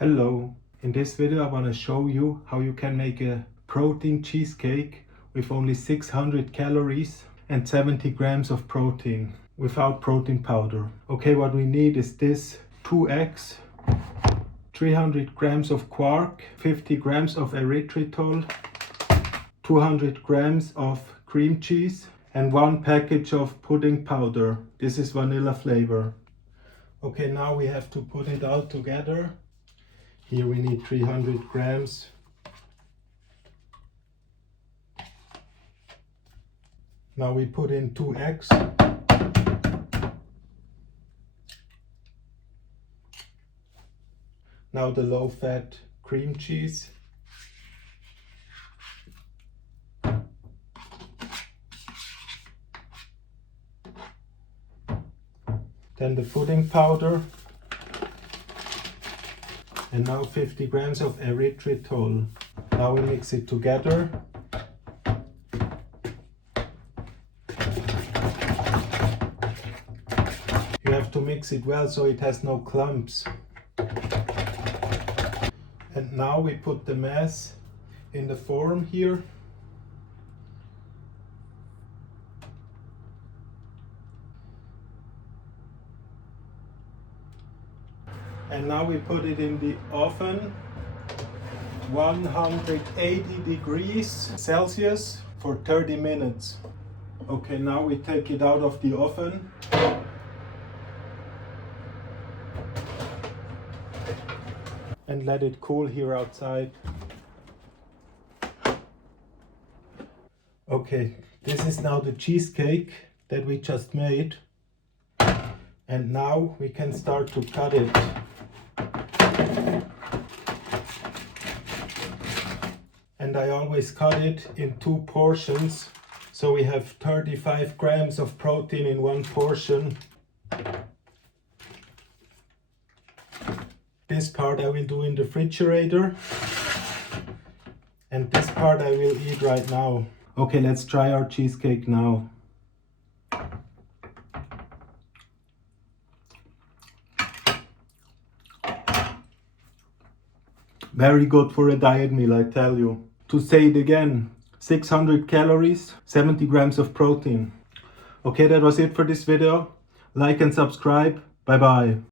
Hello, in this video I want to show you how you can make a protein cheesecake with only 600 calories and 70 grams of protein without protein powder. Okay, what we need is this 2 eggs, 300 grams of quark, 50 grams of erythritol, 200 grams of cream cheese and 1 package of pudding powder. This is vanilla flavor. Okay, now we have to put it all together. Here we need 300 grams. Now we put in 2 eggs. Now the low-fat cream cheese. Then the pudding powder. And now 50 grams of erythritol. Now we mix it together. You have to mix it well so it has no clumps. And now we put the mass in the form here. And now we put it in the oven, 180 degrees Celsius for 30 minutes. Okay, now we take it out of the oven. And let it cool here outside. Okay, this is now the cheesecake that we just made. And now we can start to cut it. And I always cut it in 2 portions, so we have 35 grams of protein in 1 portion. This part I will do in the refrigerator, and this part I will eat right now. Okay, let's try our cheesecake now. Very good for a diet meal, I tell you. To say it again, 600 calories, 70 grams of protein. Okay, that was it for this video. Like and subscribe. Bye bye.